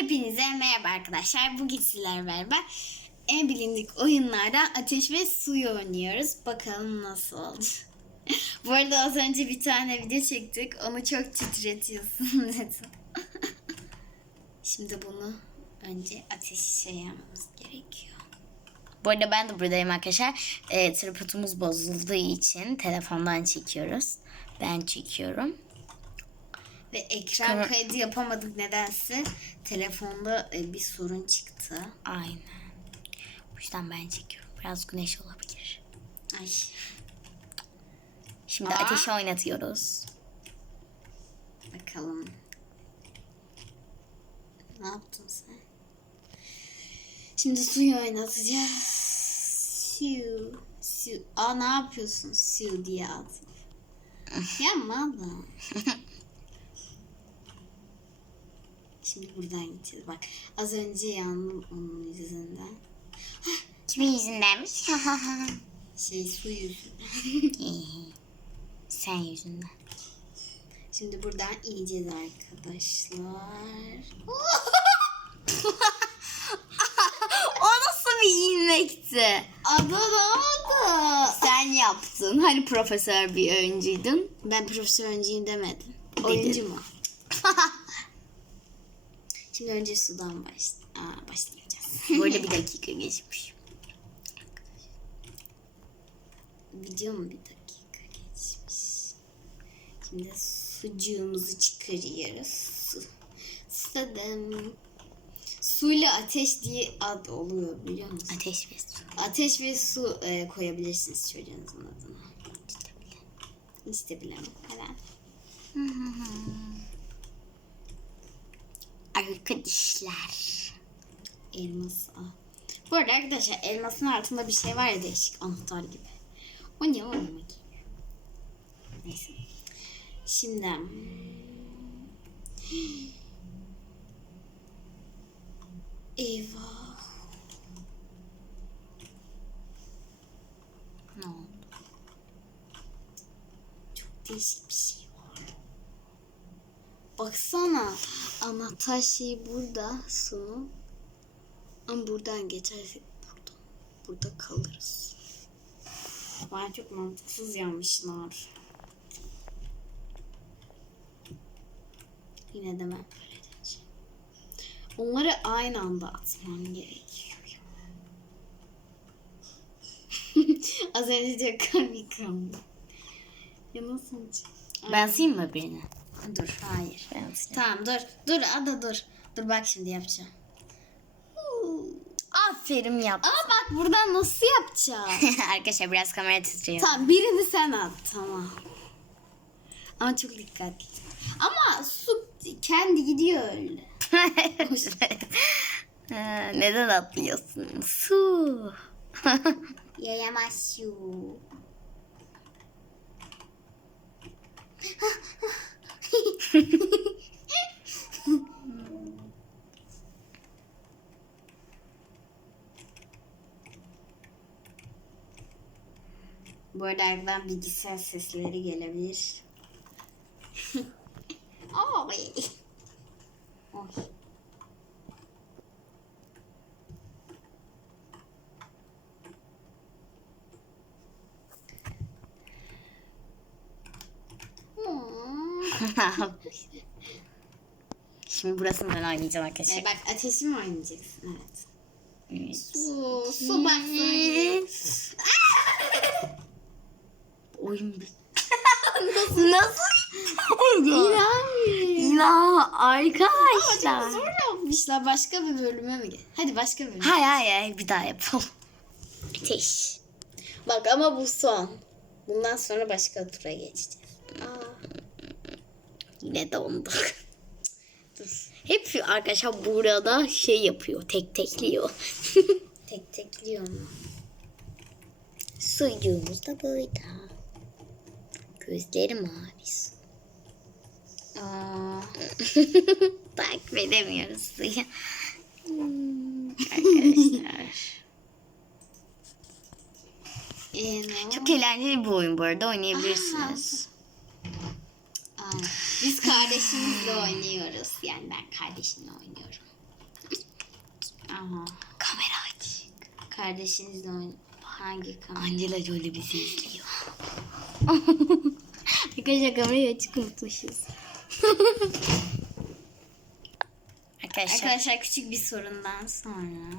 Hepinize merhaba arkadaşlar. Bugün sizlerle beraber en bilindik oyunlardan ateş ve suyu oynuyoruz. Bakalım nasıl oldu. Bu arada az önce bir tane video çektik. Onu çok titretiyorsun dedim. Şimdi bunu önce ateşi şey yapmamız gerekiyor. Bu arada ben de buradayım arkadaşlar. E, tripodumuz bozulduğu için telefondan çekiyoruz. Ben çekiyorum. Ve ekran Kamera- kaydı yapamadık nedense. Telefonda e, bir sorun çıktı. Aynen. Bu yüzden ben çekiyorum. Biraz güneş olabilir. Ay. Şimdi Aa. ateşi oynatıyoruz. Bakalım. Ne yaptın sen? Şimdi suyu oynatacağız. Su. Su. Aa ne yapıyorsun? Su diye aldım. Yapma da. Şimdi buradan gideceğiz. Bak az önce yandım onun yüzünden. Kimin yüzündenmiş? Şey su yüzünden. Sen yüzünden. Şimdi buradan ineceğiz arkadaşlar. O nasıl bir inmekti? Ne oldu? Sen yaptın. Hani profesör bir oyuncuydun. Ben profesör önceyim demedim. Oyuncu mu? Şimdi önce sudan baş Aa, başlayacağız. Bu arada bir dakika geçmiş. Video mu bir dakika geçmiş. Şimdi sucuğumuzu çıkarıyoruz. Su. Susadım. Suyla ateş diye ad oluyor biliyor musun? Ateş ve su. Ateş ve su e, koyabilirsiniz çocuğunuzun adına. İşte bilemem. Hemen. Arkadaşlar. Elmas. Bu arada arkadaşlar elmasın altında bir şey var ya değişik anahtar gibi. O ne o bakayım. Neyse. Şimdi. Eyvah. Ne oldu? Çok değişik bir şey var. Baksana. Anahtar şey burada. Sunu. Ama buradan geçersek buradan. Burada kalırız. Bana çok mantıksız yanmışlar. Yine de ben böyle edeceğim. Onları aynı anda atmam gerekiyor. Az önce çok komik oldu. Ya nasıl? Ben sileyim mi birini? Dur hayır. Tamam dur. Dur Ada dur. Dur bak şimdi yapacağım. Aferin yap. Ama bak buradan nasıl yapacağım? Arkadaşlar biraz kamera titriyor. tamam birini sen at. Tamam. Ama çok dikkatli. Ama su kendi gidiyor öyle. Ha, Neden atlıyorsun? Su. Yayamaz su. Bu arada arkadan bilgisayar sesleri gelebilir. Oy. Oy. Hmm. Şimdi burasını ben oynayacağım arkadaşlar. bak ateşi mi oynayacaksın? Evet. Evet. Su, su bak su. Oyun bitti. Nasıl? İnanmıyorum. Ya Çok arkadaşlar. zor yapmışlar. Başka bir bölüme mi? gel- Hadi başka bir bölüm. Hayır hayır bir daha yapalım. Ateş. Bak ama bu son. Bundan sonra başka tura geçeceğiz. Aa, Yine donduk. dur. Hep arkadaşlar burada şey yapıyor. Tek tekliyor. Tek tekliyorum. Suyumuz da burada. Gözleri mavi. Aa, Takip edemiyoruz suyu. Hmm, arkadaşlar. e, Çok eğlenceli bir oyun bu arada oynayabilirsiniz. Aa, biz kardeşimizle oynuyoruz. Yani ben kardeşimle oynuyorum. Aha. Kamera aç. Kardeşinizle oyun. Hangi kamera? Angela Jolie bizi izliyor. Arkadaşlar kamerayı açık unutmuşuz. Arkadaşlar. Arkadaşlar küçük bir sorundan sonra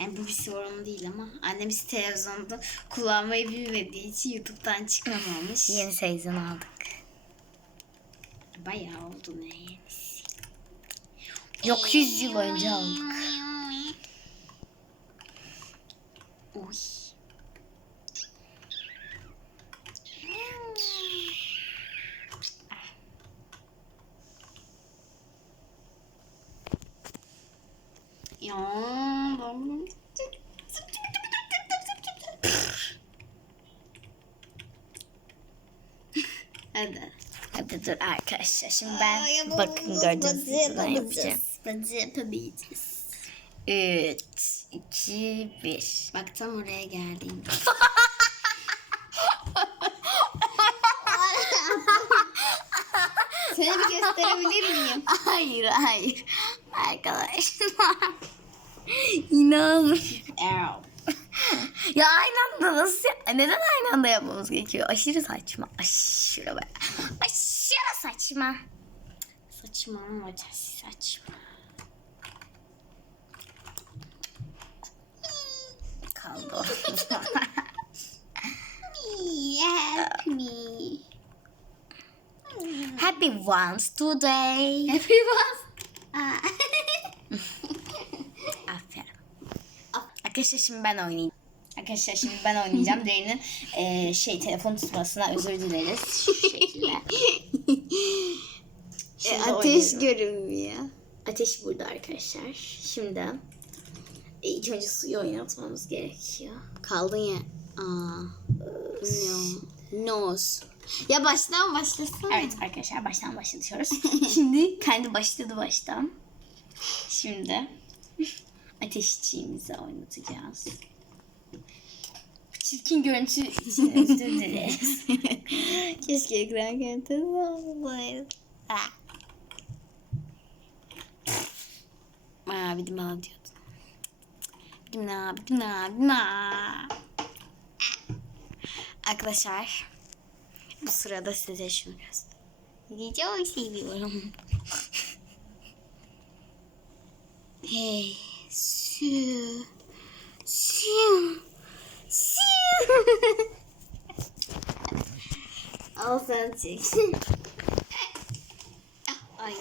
yani bu bir sorun değil ama annemiz televizyonda kullanmayı bilmediği için YouTube'dan çıkamamış. Yeni sezon aldık. Bayağı oldu ne yenisi. Yok 100 yıl önce aldık. Ya dur arkadaşlar. Şimdi ben bakın gördüğünüz gibi yapacağım. Bence yapabileceğiz. 3, 2, 1. Bak tam oraya geldiğim. Sana bir gösterebilir miyim? Hayır hayır. Arkadaşlar. Ew. Ya aynı anda nasıl ya- Neden aynı anda yapmamız gerekiyor? Aşırı saçma. Aşırı be. Aşırı saçma. Saçmalama Jesse saçma. Kaldı o. Help me. Happy ones today. Everyone. Aa. Aferin. Arkadaşlar şimdi ben oynayayım. Arkadaşlar şimdi ben oynayacağım. Derin'in eee, şey telefon tutmasına özür dileriz. Şu şekilde. Şimdi Ateş oynuyorum. görünmüyor. Ateş burada arkadaşlar. Şimdi e, ilk önce suyu oynatmamız gerekiyor. Kaldın ya. Aa. No. Nose. Ya baştan başlasana. Evet arkadaşlar baştan başlatıyoruz. Şimdi kendi başladı baştan. Şimdi ateşçiğimizi oynatacağız. Çirkin görüntü için özür dileriz. Keşke ekran görüntüsü olsaydı. Ah. Aa bir de bana diyordun. Bidim na, bidim na, bidim na. Arkadaşlar bu sırada size şunu göstereyim. Çok seviyorum. hey, su, su, su. Al sen çek. Ay.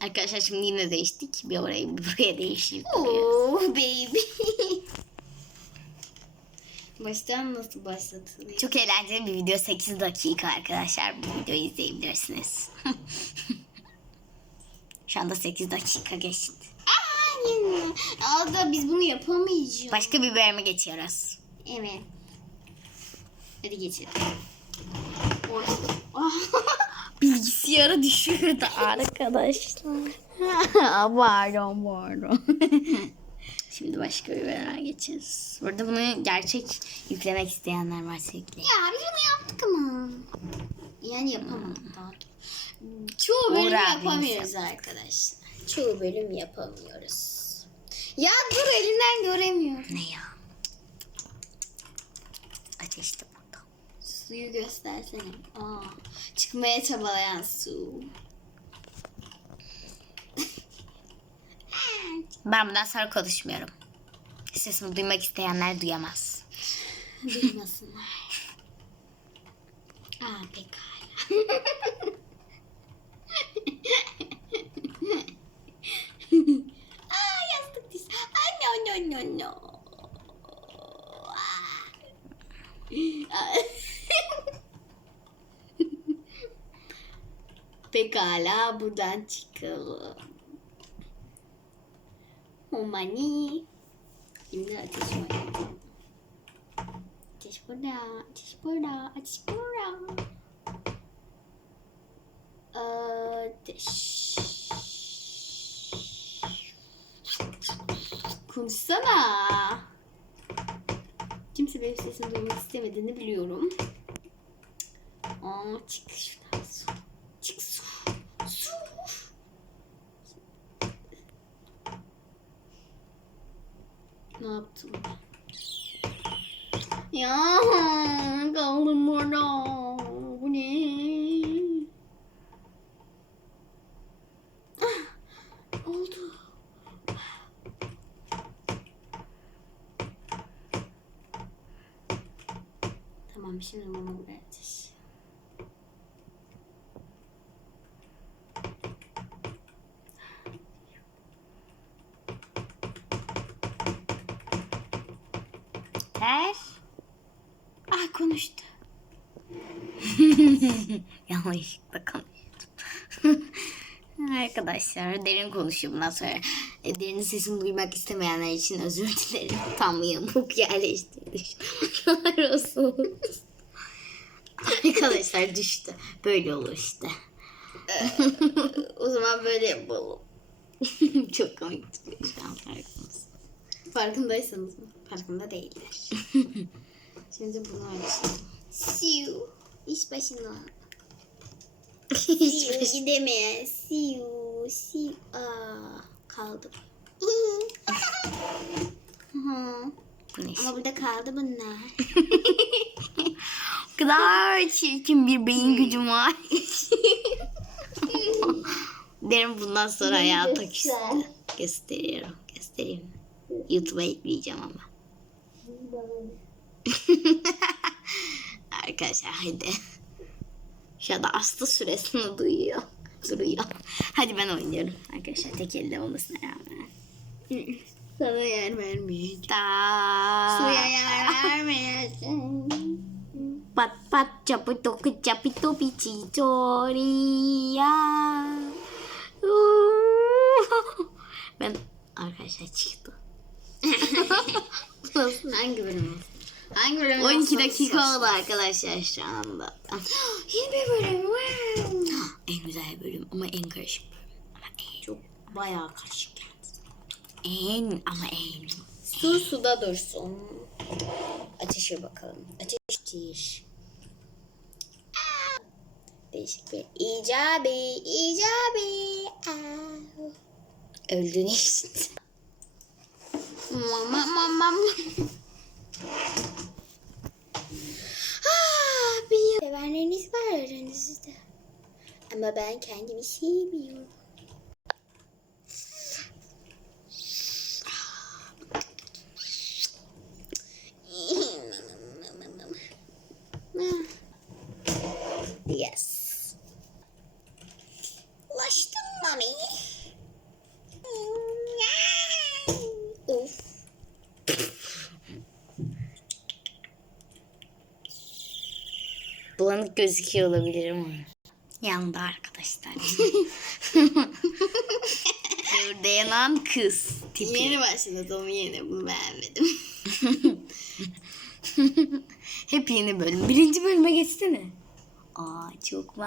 Arkadaşlar şimdi yine değiştik. Bir orayı bir buraya değişik. Oh baby. Baştan nasıl başlatılıyor? Çok eğlenceli bir video. 8 dakika arkadaşlar. Bu videoyu izleyebilirsiniz. Şu anda 8 dakika geçti. Ada biz bunu yapamayacağız. Başka bir bölüme geçiyoruz. Evet. Hadi geçelim. Bilgisayarı düşürdü arkadaşlar. pardon pardon. Şimdi başka bir bölüme geçeceğiz. Burada bunu gerçek yüklemek isteyenler varsa yükleyin. ya biz bunu yaptık ama. Yani yapamadık daha. Çoğu bölüm Uğur yapamıyoruz arkadaşlar. Çoğu bölüm yapamıyoruz. Ya dur elinden göremiyorum. Ne ya? Ateşte. Suyu göstersene. Aa, çıkmaya çabalayan su. Ben bundan sonra konuşmuyorum. Sesimi duymak isteyenler duyamaz. Duymasınlar. Aa pekala. Aa yastık diz. Ay no no no no. Aa. Aa. Pekala buradan çıkalım. Humani. Şimdi ateş oynayalım. Ateş burada, ateş burada, ateş burada. Ateş. Konuşsana. Kimse benim sesimi duymak istemediğini biliyorum. Aa, çık şuradan su. Çık su. Su. yaptım? Ya kaldım burada. Bu ne? Ah, oldu. Tamam şimdi bunu buraya ateş. Konuştu. Yanlışlıkla konuştum. Arkadaşlar derin konuşuyor bundan sonra. E, Derinin sesini duymak istemeyenler için özür dilerim. Tam yamuk yerleştirdik. Olsun. Arkadaşlar düştü. Böyle olur işte. O zaman böyle yapalım. Çok komik. Farkındaysanız mı? Farkında değiller. Şimdi bunu açalım. Siu. İş başına. Siu gidemeye. Siu. Siu. Aa, kaldım. Hı. Neyse. Ama burada kaldı bunlar. O kadar çirkin bir beyin gücüm var. Derin bundan sonra hayata küstü. Gösteriyorum. Göstereyim. YouTube'a ekleyeceğim ama. Arkadaşlar hadi. Şu anda aslı süresini duyuyor. Duruyor. Hadi ben oynuyorum. Arkadaşlar tek elde olmasına rağmen. Sana yer vermeyeceğim. Da. Suya yer vermeyeceğim. Pat pat çapı toku çapı topi çiçoriya. Ben arkadaşlar çıktı. Hangi bölüm olsun? Hangi bölüm 12 olsun? dakika oldu arkadaşlar şu anda. Yeni bir bölüm. En güzel bölüm ama en karışık bölüm. Ama en, Çok bayağı karışık geldi. en ama en. Su suda dursun. Ateşe bakalım. Ateş ateş. Değişik bir icabi, icabi. Aa. Öldüğünü işte. Mama mama. Bir sevenleriniz var aranızda. Ama ben kendimi sevmiyorum. Bulanık gözüküyor olabilirim. Yandı arkadaşlar. Burada yanan kız tipi. Yeni başladım yeni bunu beğenmedim. Hep yeni bölüm. Birinci bölüme geçsene. Aa çok.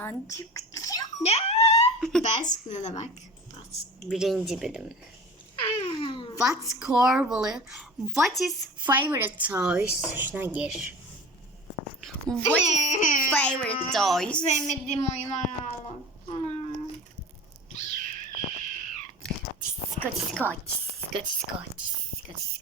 Best ne demek? Best. Birinci bölüm. What's core What is favorite toys? Şuna gir. What is your favorite toys? Sevmediğim oyunlar aldım. Disco, disco, disco, disco, disco, disco.